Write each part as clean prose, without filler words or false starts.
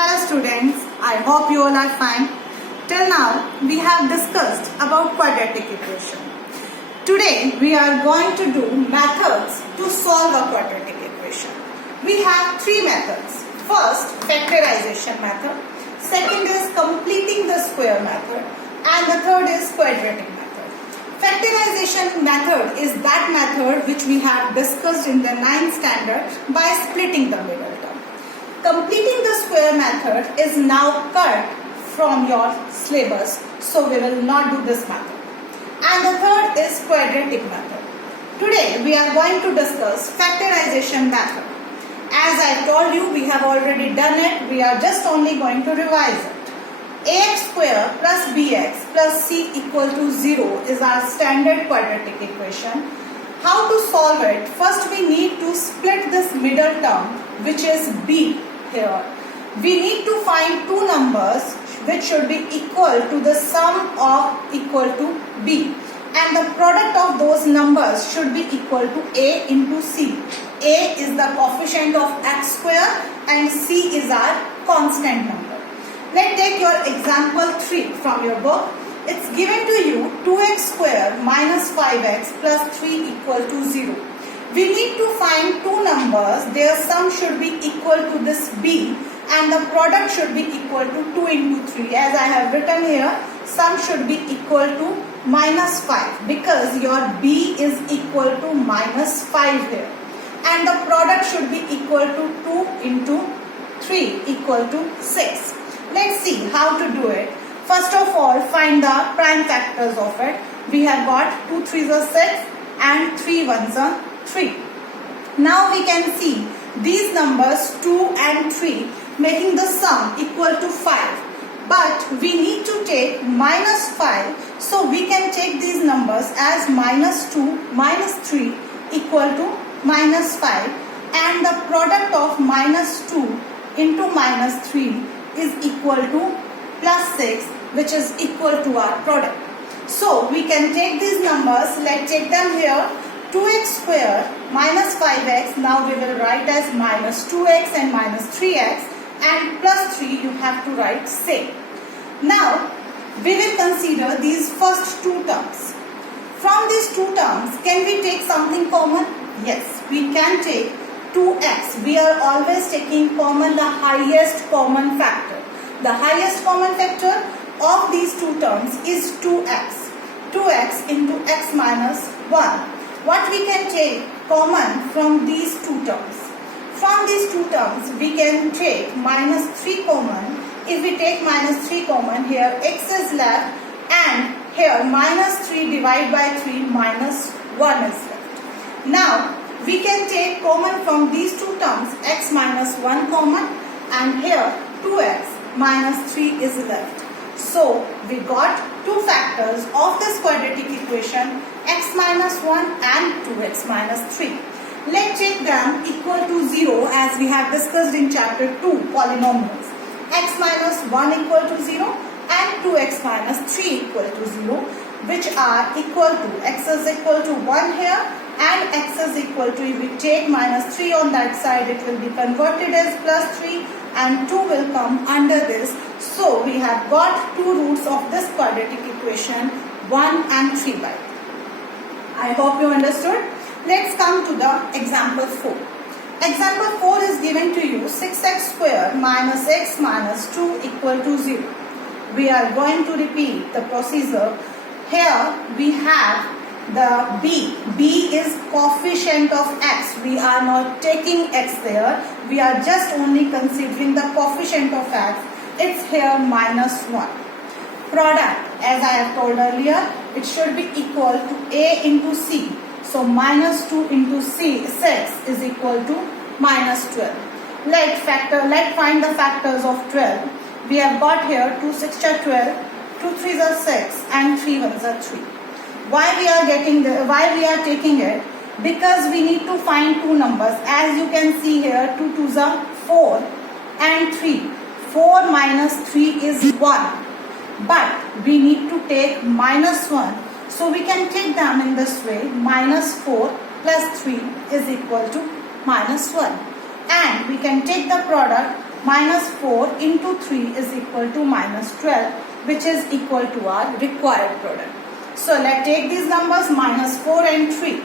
Hello students, I hope you all are fine. Till now we have discussed about quadratic equation. Today we are going to do methods to solve a quadratic equation. We have three methods. First, factorization method. Second is completing the square method. And the third is quadratic method. Factorization method is that method which we have discussed in the 9th standard by splitting the middle term. Completing the square method is now cut from your syllabus, so we will not do this method. And the third is quadratic method. Today we are going to discuss factorization method. As I told you, we have already done it. We are just only going to revise it. Ax square plus bx plus c equal to 0 is our standard quadratic equation. How to solve it? First we need to split this middle term, which is b here. We need to find two numbers which should be equal to the sum of equal to b. And the product of those numbers should be equal to a into c. A is the coefficient of x square and c is our constant number. Let's take your example 3 from your book. It's given to you 2x square minus 5x plus 3 equal to 0. We need to find two numbers. Their sum should be equal to this b and the product should be equal to 2 into 3. As I have written here, sum should be equal to minus 5 because your b is equal to minus 5 here. And the product should be equal to 2 into 3 equal to 6. Let's see how to do it. First of all, find the prime factors of it. We have got 2 3s are 6 and 3 1s are 3. Now we can see these numbers 2 and 3 making the sum equal to 5. But we need to take minus 5. So we can take these numbers as minus 2 minus 3 equal to minus 5. And the product of minus 2 into minus 3 is equal to plus 6, which is equal to our product. So we can take these numbers. Let's take them here. 2x square minus 5x. Now we will write as minus 2x and minus 3x. And plus 3 you have to write same. Now we will consider these first two terms. From these two terms, can we take something common? Yes, we can take 2x. We are always taking common the highest common factor. The highest common factor of these two terms is 2x. 2x into x minus 1. What we can take common from these two terms? From these two terms, we can take minus 3 common. If we take minus 3 common, here x is left and here minus 3 divided by 3 minus 1 is left. Now, we can take common from these two terms x minus 1 common and here 2x minus 3 is left. So, we got two factors of this quadratic equation x minus 1 and 2x minus 3. Let's take them equal to 0 as we have discussed in chapter 2 polynomials. X minus 1 equal to 0 and 2x minus 3 equal to 0, which are equal to x is equal to 1 here and x is equal to, if we take minus 3 on that side, it will be converted as plus 3 and 2 will come under this. So we have got two roots of this quadratic equation, 1 and 3 by 2. I hope you understood. Let's come to the example 4. Example 4 is given to you 6x square minus x minus 2 equal to 0. We are going to repeat the procedure. Here we have the b. b is coefficient of x. We are not taking x there. We are just only considering the coefficient of x. It's here minus 1. Product, as I have told earlier, it should be equal to a into c. So minus 2 into 6 is equal to minus 12. Let's find the factors of 12. We have got here 2 6 are 12, 2 3s are 6 and 3 1s are 3. Why we are taking it? Because we need to find two numbers. As you can see here, 2 2s are 4 and 3. 4 minus 3 is 1. But we need to take minus 1. So we can take them in this way. Minus 4 plus 3 is equal to minus 1. And we can take the product minus 4 into 3 is equal to minus 12, which is equal to our required product. So let's take these numbers minus 4 and 3.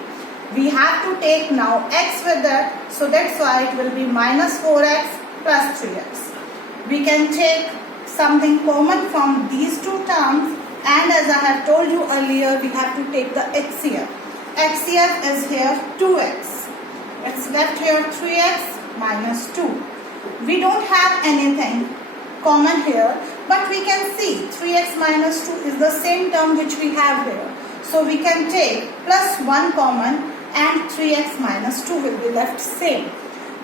We have to take now x with that, so that's why it will be minus 4x plus 3x. We can take something common from these two terms, and as I have told you earlier, we have to take the HCF. HCF is here 2x. It's left here 3x minus 2. We don't have anything common here, but we can see 3x minus 2 is the same term which we have here. So we can take plus 1 common and 3x minus 2 will be left same.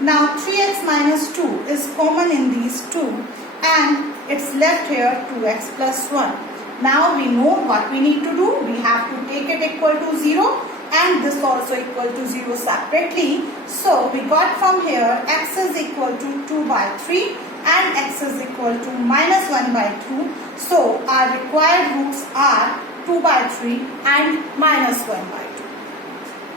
Now 3x minus 2 is common in these two, and it's left here 2x plus 1. Now we know what we need to do. We have to take it equal to 0 and this also equal to 0 separately. So we got from here x is equal to 2 by 3 and x is equal to minus 1 by 2. So our required roots are 2 by 3 and minus 1 by 2.